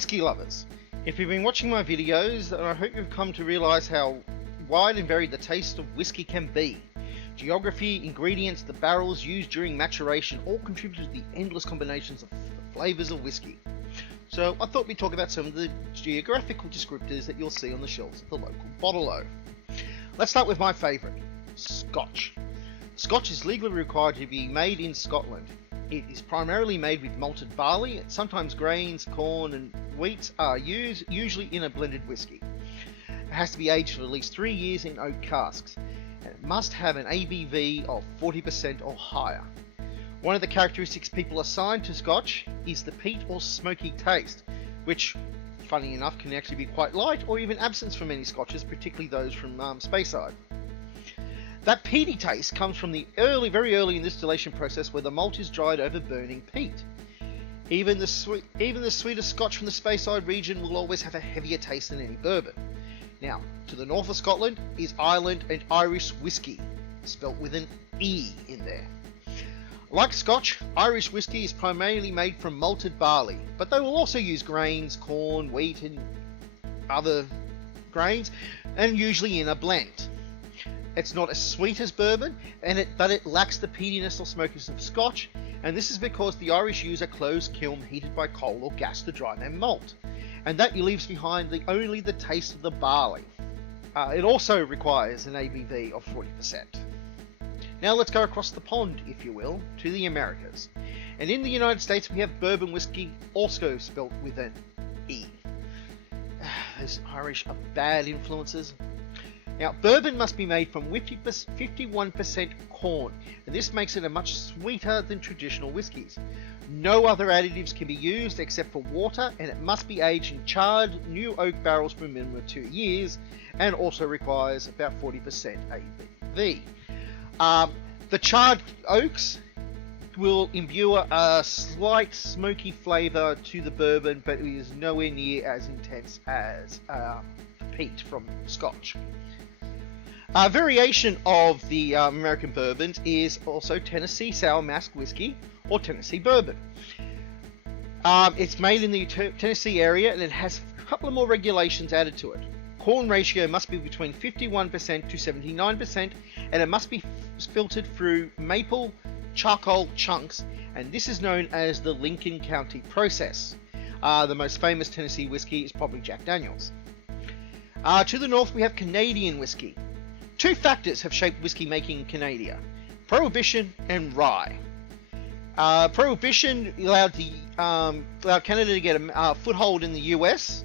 whiskey lovers. If you've been watching my videos, I hope you've come to realise how wide and varied the taste of whiskey can be. Geography, ingredients, the barrels used during maturation all contribute to the endless combinations of flavours of whiskey. So I thought we'd talk about some of the geographical descriptors that you'll see on the shelves of the local bottle-o. Let's start with my favourite, Scotch. Scotch is legally required to be made in Scotland. It is primarily made with malted barley, sometimes grains, corn and wheat are used, usually in a blended whiskey. It has to be aged for at least 3 years in oak casks, and it must have an ABV of 40% or higher. One of the characteristics people assign to Scotch is the peat or smoky taste, which, funny enough, can actually be quite light or even absent from many Scotches, particularly those from Speyside. That peaty taste comes from the very early in the distillation process where the malt is dried over burning peat. Even the sweetest Scotch from the Speyside region will always have a heavier taste than any bourbon. Now, to the north of Scotland is Ireland and Irish whiskey, spelt with an E in there. Like Scotch, Irish whiskey is primarily made from malted barley, but they will also use grains, corn, wheat and other grains, and usually in a blend. It's not as sweet as bourbon, but it lacks the peatiness or smokiness of Scotch, and this is because the Irish use a closed kiln heated by coal or gas to dry their malt, and that leaves behind only the taste of the barley. It also requires an ABV of 40%. Now let's go across the pond, if you will, to the Americas. And in the United States we have bourbon whiskey, also spelt with an E. Those Irish are bad influences. Now, bourbon must be made from 51% corn, and this makes it a much sweeter than traditional whiskies. No other additives can be used except for water, and it must be aged in charred new oak barrels for a minimum of 2 years, and also requires about 40% ABV. The charred oaks will imbue a slight smoky flavour to the bourbon, but it is nowhere near as intense as peat from Scotch. A variation of the American bourbons is also Tennessee Sour Mask Whiskey or Tennessee Bourbon. It's made in the Tennessee area and it has a couple of more regulations added to it. Corn ratio must be between 51% to 79% and it must be filtered through maple charcoal chunks, and this is known as the Lincoln County process. The most famous Tennessee whiskey is probably Jack Daniels. To the north we have Canadian whiskey. Two factors have shaped whiskey making in Canada: Prohibition and rye. Prohibition allowed Canada to get a foothold in the US,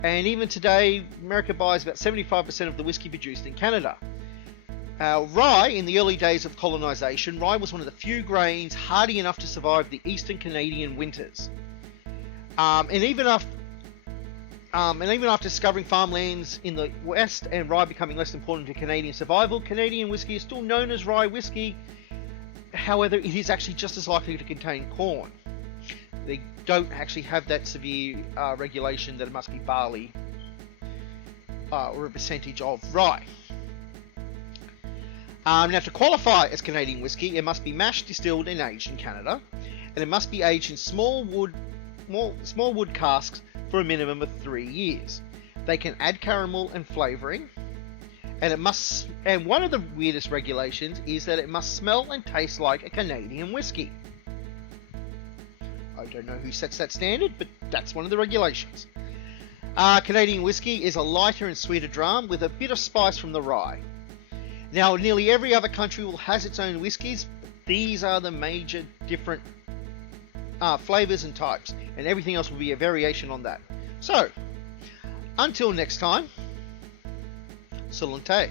and even today America buys about 75% of the whiskey produced in Canada. Rye, in the early days of colonisation, rye was one of the few grains hardy enough to survive the eastern Canadian winters. And even after discovering farmlands in the west and rye becoming less important to Canadian survival, Canadian whiskey is still known as rye whiskey. However, it is actually just as likely to contain corn. They don't actually have that severe regulation that it must be barley or a percentage of rye. Now, to qualify as Canadian whiskey, it must be mashed, distilled and aged in Canada, and it must be aged in small wood casks for a minimum of 3 years. They can add caramel and flavouring, and one of the weirdest regulations is that it must smell and taste like a Canadian whiskey. I don't know who sets that standard, but that's one of the regulations. Canadian whiskey is a lighter and sweeter dram with a bit of spice from the rye. Now, nearly every other country has its own whiskies, but these are the major different flavours and types, and everything else will be a variation on that. So, until next time, Salute.